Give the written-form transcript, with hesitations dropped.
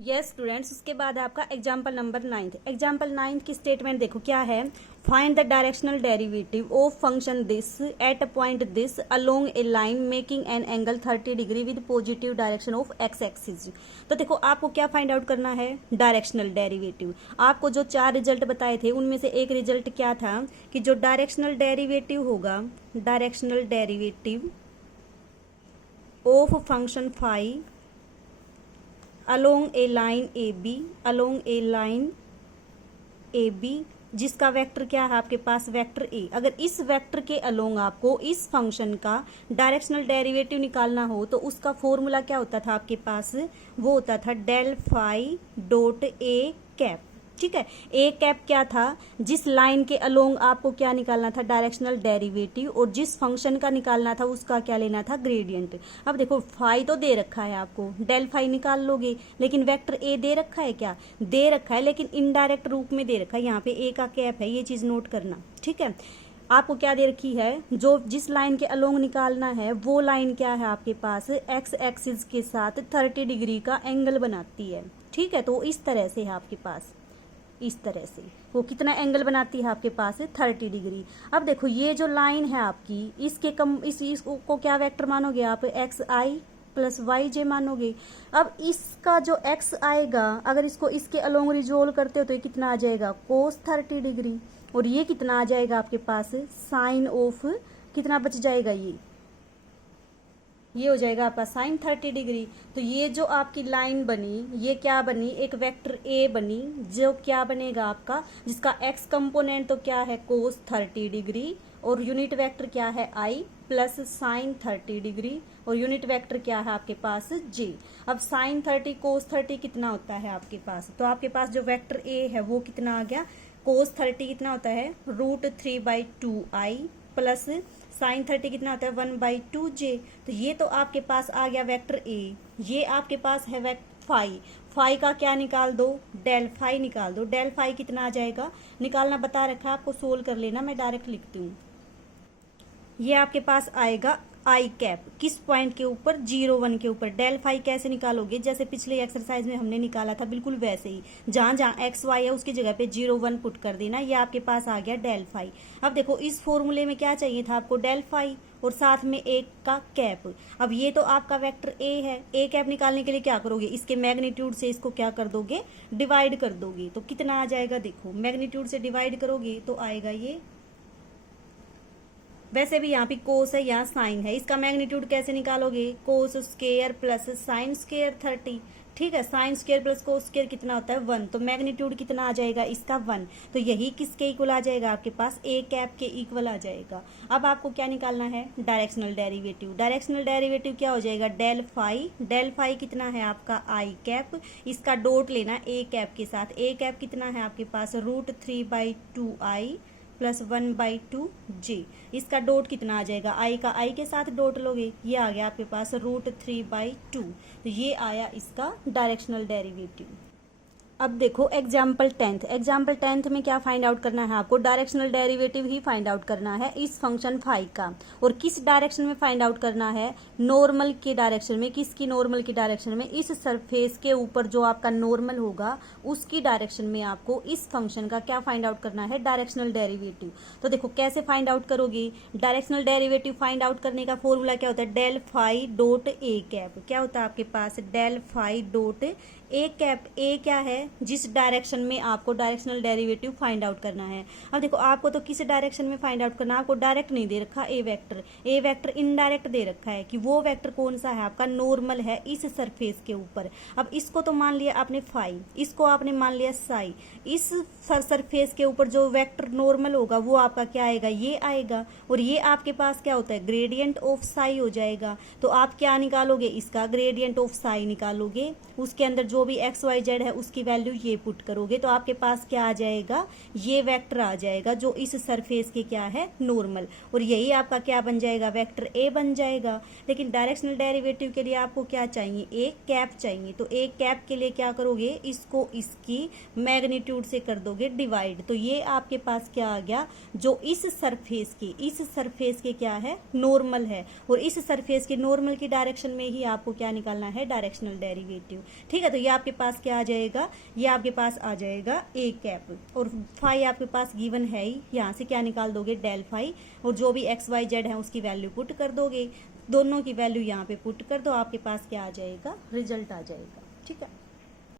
Yes students, उसके बाद आपका एग्जाम्पल नंबर 9। एग्जाम्पल 9 की स्टेटमेंट देखो क्या है। Find the directional derivative of function this at a point this along a line making an angle 30 degree with positive direction of x axis. तो देखो आपको क्या फाइंड आउट करना है, डायरेक्शनल डेरिवेटिव। आपको जो 4 रिजल्ट बताए थे उनमें से एक रिजल्ट क्या था कि जो डायरेक्शनल डेरिवेटिव होगा, directional derivative of function phi along a line A B, along a line A B, जिसका वेक्टर क्या है आपके पास, वेक्टर ए। अगर इस वेक्टर के अलोंग आपको इस फंक्शन का डायरेक्शनल डेरिवेटिव निकालना हो तो उसका फॉर्मूला क्या होता था आपके पास, वो होता था del phi dot A cap. ठीक है, ए कैप क्या था, जिस लाइन के अलोंग आपको क्या निकालना था, डायरेक्शनल डेरिवेटिव, और जिस फंक्शन का निकालना था उसका क्या लेना था, ग्रेडियंट। अब देखो फाई तो दे रखा है आपको, डेल फाई निकाल लोगे, लेकिन वेक्टर ए दे रखा है क्या, दे रखा है, लेकिन इनडायरेक्ट रूप में दे रखा है। यहाँ पे ए का कैप है, ये चीज नोट करना। ठीक है, आपको क्या दे रखी है, जो जिस लाइन के अलोंग निकालना है वो लाइन क्या है आपके पास, एक्स एक्सिस के साथ 30 डिग्री का एंगल बनाती है। ठीक है, तो इस तरह से है आपके पास, इस तरह से वो कितना एंगल बनाती है आपके पास, 30 डिग्री। अब देखो ये जो लाइन है आपकी, इसके इसको क्या वेक्टर मानोगे आप, एक्स आई प्लस वाई जे मानोगे। अब इसका जो एक्स आएगा, अगर इसको इसके अलोंग रिजोल्व करते हो तो ये कितना आ जाएगा, कोस 30 डिग्री, और ये कितना आ जाएगा आपके पास, साइन ऑफ, कितना बच जाएगा, ये हो जाएगा आपका साइन 30 डिग्री। तो ये जो आपकी लाइन बनी, ये क्या बनी, एक वेक्टर ए बनी, जो क्या बनेगा आपका, जिसका एक्स कंपोनेंट तो क्या है, कोस 30 डिग्री, और यूनिट वेक्टर क्या है, आई प्लस साइन 30 डिग्री, और यूनिट वेक्टर क्या है आपके पास, जे। अब साइन 30 कोस 30 कितना होता है आपके पास, तो आपके पास जो वेक्टर ए है वो कितना आ गया, कोस 30 कितना होता है, √3/2 आई प्लस साइन 30 कितना होता है, 1/2 जे। तो ये तो आपके पास आ गया वेक्टर ए। ये आपके पास है वेक्टर फाई, फाई का क्या निकाल दो, डेल फाई निकाल दो। डेल फाई कितना आ जाएगा, निकालना बता रखा है आपको, सोल्व कर लेना, मैं डायरेक्ट लिखती हूँ। ये आपके पास आएगा आई कैप, किस पॉइंट के ऊपर, 0 1 के ऊपर। डेल फाई कैसे निकालोगे, जैसे पिछले एक्सरसाइज में हमने निकाला था, बिल्कुल वैसे ही, जहां जहां एक्स वाई है उसकी जगह पे 0 1 पुट कर देना। ये आपके पास आ गया डेल फाई। अब देखो इस फॉर्मूले में क्या चाहिए था आपको, डेल फाई और साथ में एक का कैप। अब ये तो आपका वेक्टर ए है, ए कैप निकालने के लिए क्या करोगे, इसके मैग्नीट्यूड से इसको क्या कर दोगे, डिवाइड कर दोगे। तो कितना आ जाएगा, देखो मैग्नीट्यूड से डिवाइड करोगे तो आएगा ये, वैसे भी यहाँ पे कोस है, यहाँ साइन है, इसका मैग्नीट्यूड कैसे निकालोगे, cos square plus sine square 30। ठीक है, sine square plus cos square कितना होता है, 1, तो मैग्नीट्यूड कितना आ जाएगा इसका, 1। तो यही किसके इक्वल आ जाएगा आपके पास, ए कैप के इक्वल आ जाएगा। अब आपको क्या निकालना है, डायरेक्शनल डेरिवेटिव। डायरेक्शनल डेरिवेटिव क्या हो जाएगा, डेल फाई, डेल फाई कितना है आपका आई कैप, इसका डॉट लेना ए कैप के साथ। ए कैप कितना है आपके पास, √3/2 आई प्लस 1/2 जे। इसका डॉट कितना आ जाएगा, आई का आई के साथ डॉट लोगे, ये आ गया आपके पास √3/2। तो ये आया इसका डायरेक्शनल डेरिवेटिव। अब देखो एग्जाम्पल 10th। एग्जाम्पल 10th में क्या फाइंड आउट करना है आपको, डायरेक्शनल डेरिवेटिव ही फाइंड आउट करना है इस फंक्शन फाई का। और किस डायरेक्शन में फाइंड आउट करना है, नॉर्मल के डायरेक्शन में। किसकी, नॉर्मल की डायरेक्शन में, इस सरफेस के ऊपर जो आपका नॉर्मल होगा उसकी डायरेक्शन में आपको इस फंक्शन का क्या फाइंड आउट करना है, डायरेक्शनल डेरिवेटिव। तो देखो कैसे फाइंड आउट करोगे, डायरेक्शनल डेरिवेटिव फाइंड आउट करने का फॉर्मूला क्या होता है, del phi dot A cap. क्या होता है आपके पास, del phi dot A cap. A क्या है, जिस डायरेक्शन में आपको डायरेक्शनल डेरिवेटिव फाइंड आउट करना है। अब देखो आपको तो किस डायरेक्शन में फाइंड आउट करना है, आपको डायरेक्ट नहीं दे रखा ए वेक्टर, ए वेक्टर इनडायरेक्ट दे रखा है कि वो वेक्टर कौन सा है आपका, नॉर्मल है इस सरफेस के ऊपर। अब इसको तो मान लिया आपने फाई, इसको आपने मान लिया साई। इस सरफेस के ऊपर जो वेक्टर नॉर्मल होगा वो आपका क्या आएगा, ये आएगा, और ये आपके पास क्या होता है, ग्रेडियंट ऑफ साई हो जाएगा। तो आप क्या निकालोगे, इसका ग्रेडियंट ऑफ साई निकालोगे, उसके अंदर जो भी एक्स वाई जेड है उसकी वैल्यू ये पुट करोगे, तो आपके पास क्या आ जाएगा, ये वेक्टर आ जाएगा जो इस सरफेस के क्या है, नॉर्मल, और यही आपका क्या बन जाएगा, वेक्टर ए बन जाएगा। लेकिन डायरेक्शनल डेरिवेटिव के लिए आपको क्या चाहिए, एक कैप चाहिए। तो एक कैप के लिए क्या करोगे, इसको इसकी मैग्नीट्यूड से कर दोगे डिवाइड। तो ये आपके पास क्या आ गया, जो इस सरफेस के क्या है, नॉर्मल है, और इस सरफेस के नॉर्मल की डायरेक्शन में ही आपको क्या निकालना है, डायरेक्शनल डेरिवेटिव। ठीक है, तो ये आपके पास क्या आ जाएगा, ये आपके पास आ जाएगा ए कैप, और फाई आपके पास गिवन है ही, यहाँ से क्या निकाल दोगे, डेल फाई, और जो भी एक्स वाई जेड है उसकी वैल्यू पुट कर दोगे, दोनों की वैल्यू यहाँ पे पुट कर दो, आपके पास क्या आ जाएगा, रिजल्ट आ जाएगा। ठीक है।